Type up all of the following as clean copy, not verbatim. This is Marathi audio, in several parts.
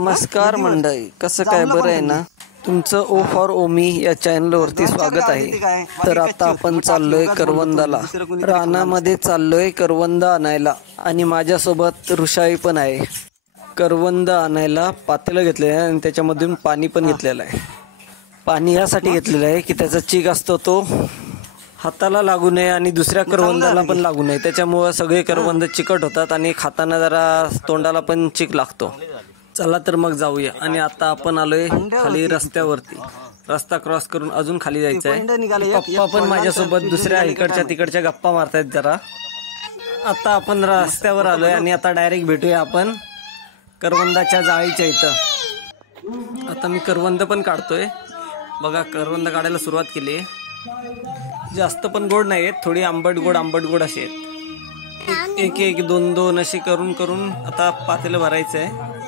नमस्कार मंडळी, कसं काय बरं आहे ना? तुमचं ओ फॉर ओमी या चॅनलवरती स्वागत आहे। तर आता आपण चाललोय करवंदाला, रानामध्ये चाललोय करवंद आणायला आणि माझ्यासोबत ऋषाई पण आहे। करवंद आणायला पातेलं घेतलेलं आहे आणि त्याच्यामधून पाणी पण घेतलेलं आहे। पाणी यासाठी घेतलेलं आहे की त्याचा चीक असतो तो हाताला लागू नये आणि दुसऱ्या करवंदाला पण लागू नये, त्याच्यामुळे सगळे करवंद चिकट होतात आणि खाताना जरा तोंडाला पण चीक लागतो। चला तर मग जाऊया। आणि आता आपण आलोय खाली रस्त्यावरती, रस्ता क्रॉस करून अजून खाली जायचं आहे। पप्पा पण माझ्यासोबत दुसऱ्या इकडच्या तिकडच्या गप्पा मारतायत जरा। आता आपण रस्त्यावर आलोय आणि आता डायरेक्ट भेटूया आपण करवंदाच्या जाळीच्या इथं। आता मी करवंद पण काढतोय बघा, करवंद काढायला सुरुवात केली। जास्त पण गोड नाही आहेत, थोडी आंबट गोड अशी आहेत। एक एक दोन दोन अशी करून करून आता पातेलं भरायचं आहे।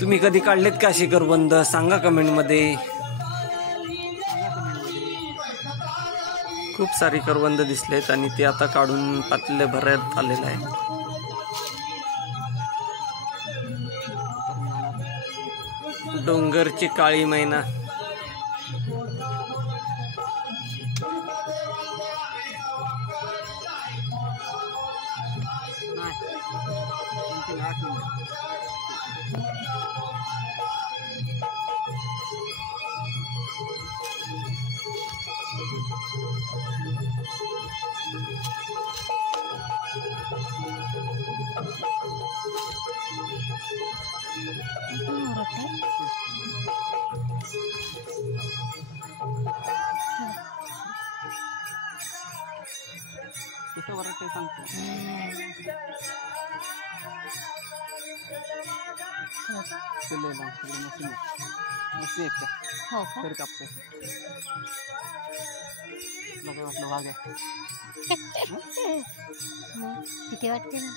तुम्ही कधी काढलेत का अशी करवंद? सांगा कमेंट मध्ये। खूप सारी करवंद दिसलेत आणि ते आता काढून पातेलं भरत आलेलं आहे। डोंगरची काळी मैना, किती वाटते ना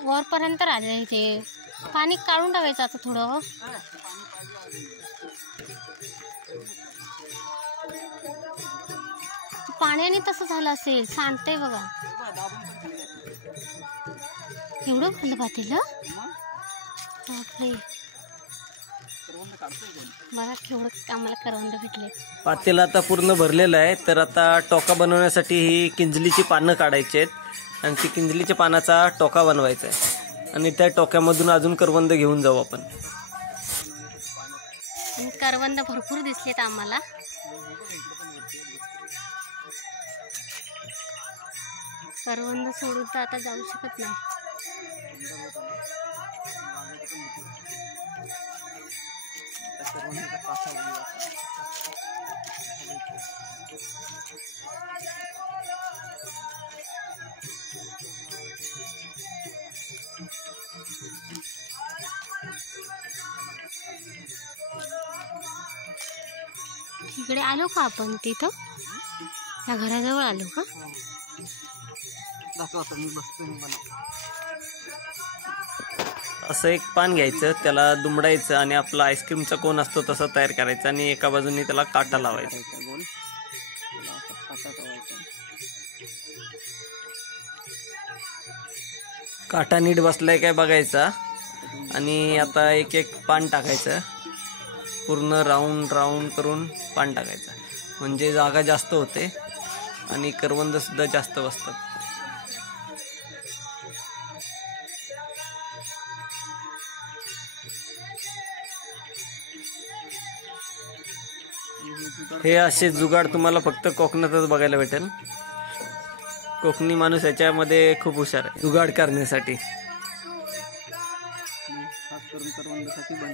वरपर्यंत राहिले इथे पाणी काढून टाकायचं आता थोडं। पाण्याने तसं झालं असेल, सांडतंय बघा। एवढं खाल्लं पातेलं बापरे, बघा केवढं आम्हाला करवंद भेटले। पातेलं आता पूर्ण भरलेलं आहे। तर आता टोका बनवण्यासाठी ही किंजलीची पानं काढायची आहेत आणि ती किंजलीच्या पानाचा टोका बनवायचा आहे आणि त्या टोक्यामधून अजून करवंद घेऊन जाऊ आपण। करवंद भरपूर दिसलेत आम्हाला। करवंद सोडून तर आता जाऊ शकत नाही। इकडे आलो का आपण? तिथं त्या घराजवळ आलो का? असं एक पान घ्यायचं, त्याला दुमडायचं आणि आपला आईस्क्रीमचा कोन असतो तसा तयार करायचा आणि एका बाजूने त्याला काटा लावायचा। काटा नीट बसलाय काय बघायचा आणि आता एक एक पान टाकायचं, पूर्ण राऊंड राऊंड करून पान टाकायचं, म्हणजे जागा जास्त होते आणि करवंद सुद्धा जास्त बसतात। हे असे जुगाड तुम्हाला फक्त कोकणातच बघायला भेटेल. कोकणी माणूस याच्यामध्ये खूप हुशार आहे जुगाड करण्यासाठी.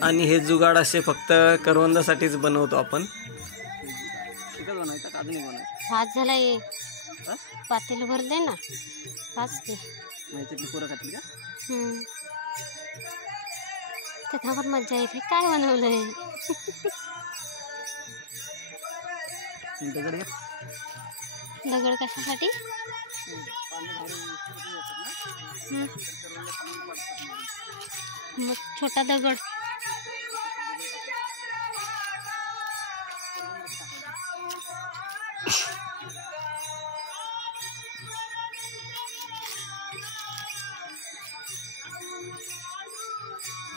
आणि हे जुगाड असे फक्त करवंदासाठीच बनवतो आपण. भात झालाय, पातेलं भरले ना, पाच ते त्याच्यावर मजा येते. काय बनवलंय? दगड कशासाठी? मग छोटा दगड.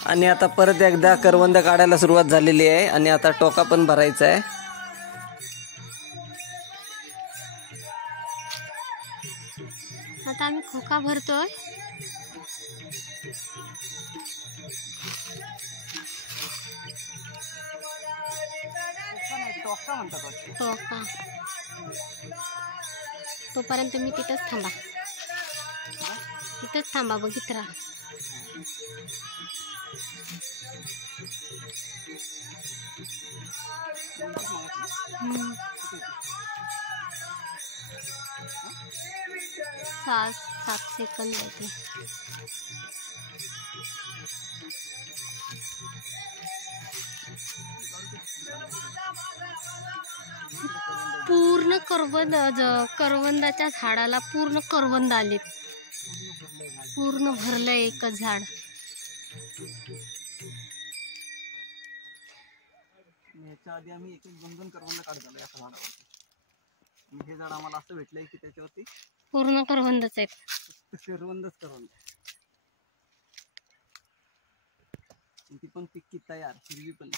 आणि आता परत एकदा करवंद काढायला सुरुवात झालेली आहे आणि आता टोका पण भरायचा आहे. आता आम्ही खोका भरतोय. टोका. तोपर्यंत मी तिथंच थांबा बघित राहा. सात सेकंद होते. पूर्ण करवंदाच्या झाडाला पूर्ण करवंद आलेत. पूर्ण भरलंय एकच झाड. याच्या आधी आम्ही एक 2 करवंद काढलेलं एका झाडावरती. हे झाड आम्हाला असं भेटलंय की त्याच्यावरती पूर्ण करवंदच आहेत. करवंदच करवंद. ती पण पिक्की तयार, हिरवी पण.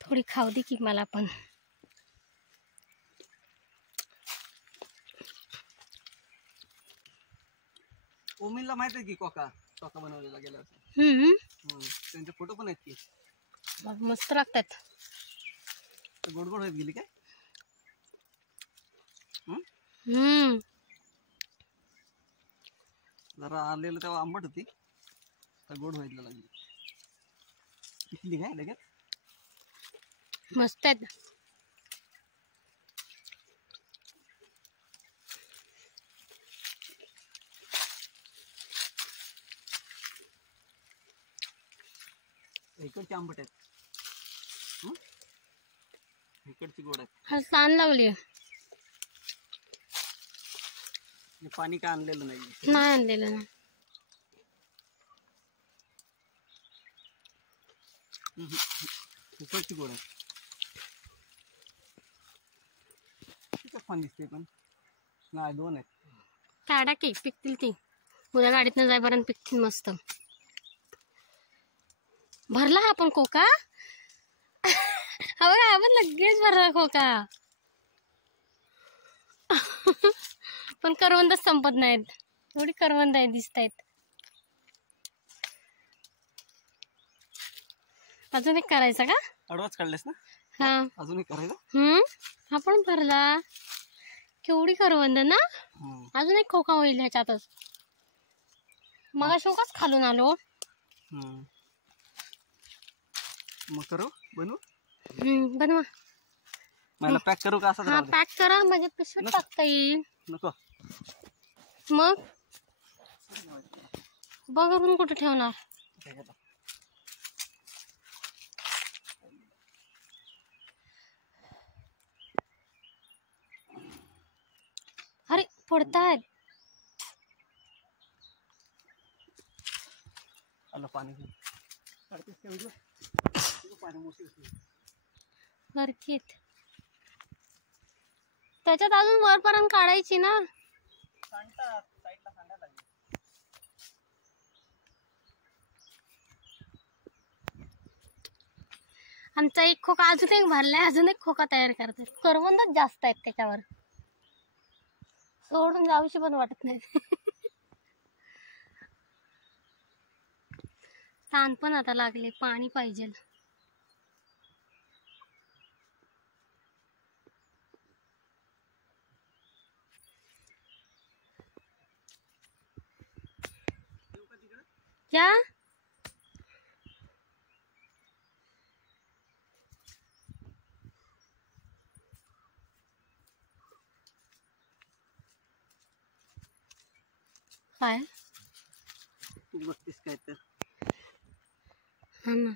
थोडी खाऊ दे की मला पण. ओमिनला माहित आहे की टोका बनवलेला गेला. त्यांचे फोटो पण आहेत की. मस्त लागतात. गोड गोड होत गेली काय? जरा आलेलं तेव्हा आंबट होती, तर गोड व्हायला लागली. पिकली काय लगेच? मस्त आहेत. इकडची आंबट आहेत, इकडची गोड आहेत. हा ताण लावली. पाणी काय आणलेलं नाही आणलेलं ना. इकडची गोड आहे. छान दिसते पण. नाही 2 आहेत. काढा की पिकतील ती. उद्या गाडीतनं जाईपर्यंत पिकतील मस्त. भरला हा पण खोका. हा बघा आपण लगेच भरला खोका. पण करवंदच संपत नाहीत. थोडी करवंद आहे दिसत आहेत. अजून एक करायचा का? अडवाच काढलेस ना? हा अजून एक करायचा. हा पण भरला. केवढी करवंद ना. अजून एक खोका होईल ह्याच्यातच. मग शोकाच खालून आलो. मग करू बनवू. बनवा. मला पॅक करू का? असं पॅक करा म्हणजे पिशवीत टाकता येईल. नको. मग बघून कुठे ठेवणार? अरे पडतायत. आलं पाणी. बरकीत त्याच्यात अजून वरपर्यंत काढायची ना. सांडतात साईडला सांडायला लागले. आमचा एक खोका अजून एक भरलाय, अजून एक खोका तयार करतात. करवंदच जास्त आहेत त्याच्यावर, सोडून जाऊशी पण वाटत नाही. ताण पण आता लागले, पाणी पाहिजे. क्या काय तू बघतीस काय तर. हा ना.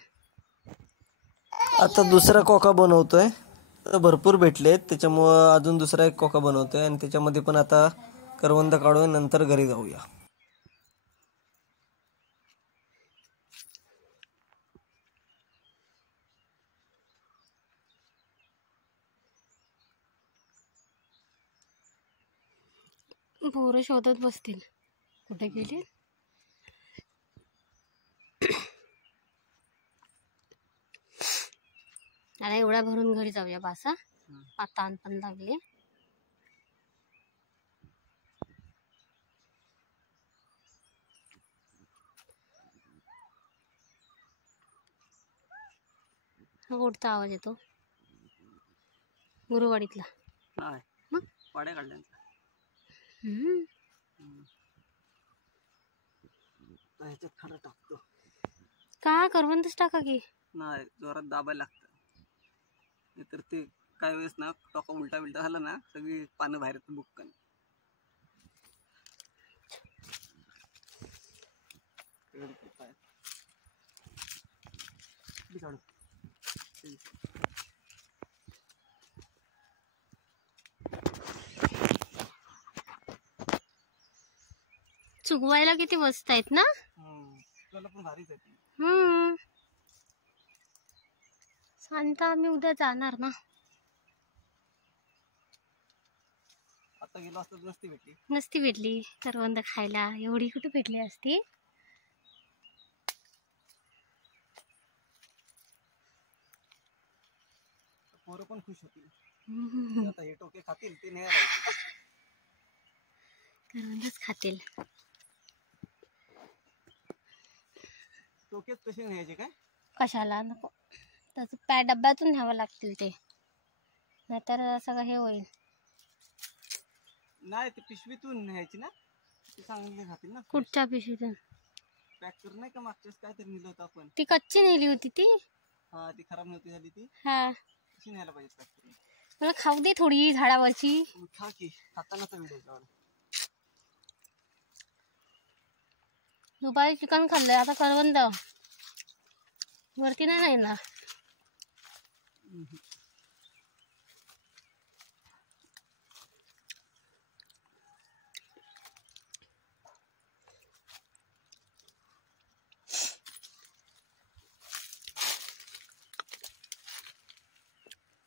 आता दुसरा कोका बनवतोय. आता भरपूर भेटलेत त्याच्यामुळं अजून दुसरा एक कोका बनवतोय आणि त्याच्यामध्ये पण आता करवंद काढून नंतर घरी जाऊया. पोरं शोधत बसतील कुठे गेली. आता एवढ्या भरून घरी जाऊया बासा. आता ताण पण लागली. कुठचा आवाज येतो? गुरुवाडीतला. नाही मग पाड्या काढल्यांचा. ह्याच्यात खरं टाकतो. का करवंदच टाका की. नाही जोरात दाबायला लागतं, नाहीतर ते काय वेळेस ना टोका उलटा बिलटा झाला ना सगळी पानं बाहेर येतात बुक्कन. चुगवायला किती मस्त आहेत ना. तुला पण भारीच आहे. सांगता आम्ही उद्या जाणार ना. आता गेलो असतो नसती भेटली. नसती भेटली करवंद खायला, एवढी कुठे भेटली असती. पोरं पण खुश होतील. आता हे टोके खातील ते नाही. करवंदच खातील. टोकेच तसे न्यायचे काय? कशाला नको, त्याचं डब्यातून न्यावं लागतील ते, नाहीतर सगळं हे होईल. नाही ते पिशवीतून न्यायची ना, ते चांगले खातील ना. कुठच्या पिशवीतून? पॅक करून नाही का मागच्याच काय तरी नेलं होतं आपण. ती कच्ची नेली होती ती. हा ती खराब नव्हती झाली ती. हा तशी न्यायला पाहिजे पॅक करून. मला खाऊ दे थोडी झाडावरची. खा की, खातानाचा व्हिडिओ. दुपारी चिकन खाल्लंय, आता करवंद वरती नाही ना.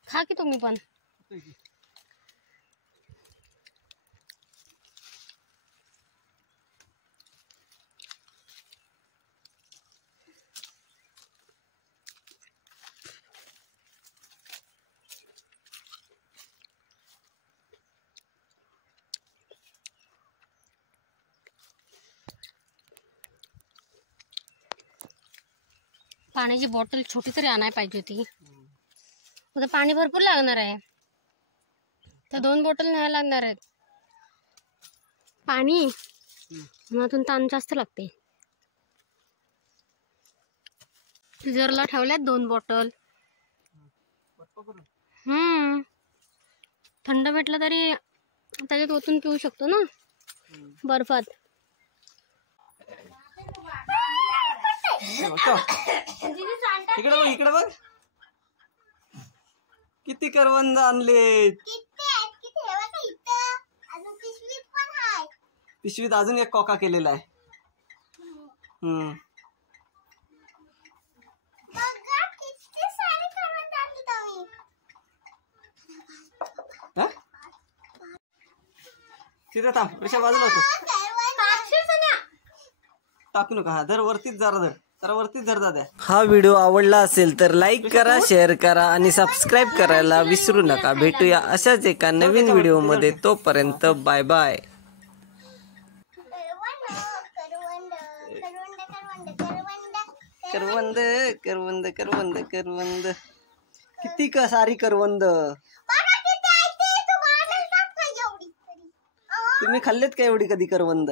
खा की तुम्ही पण. पाण्याची बॉटल छोटी तरी आणायला पाहिजे होती. उद्या पाणी भरपूर लागणार आहे, तर 2 बॉटल न्यायला लागणार आहेत. पाणी उन्हातून ताण जास्त लागते. फ्रीजरला ठेवल्यात 2 बॉटल. थंड भेटलं तरी त्याच्यात ओतून पिऊ शकतो ना बर्फात. इकडे बघ किती करवंद आणलेत. पिशवीत अजून एक कोका केलेला आहे. तिथे थांब, पेशा बाजूला होतो. टाकू नका. हा धर, वरतीच जरा वरतीच धर दाद्या. हा व्हिडिओ आवडला असेल तर लाईक करा, शेअर करा आणि सबस्क्राईब करायला विसरू नका. भेटूया अशाच एका नवीन व्हिडिओमध्ये. तोपर्यंत बाय बाय. करवंद करवंद करवंद करवंद, किती का सारी करवंद. तुम्ही खाल्लेत का एवढी कधी करवंद?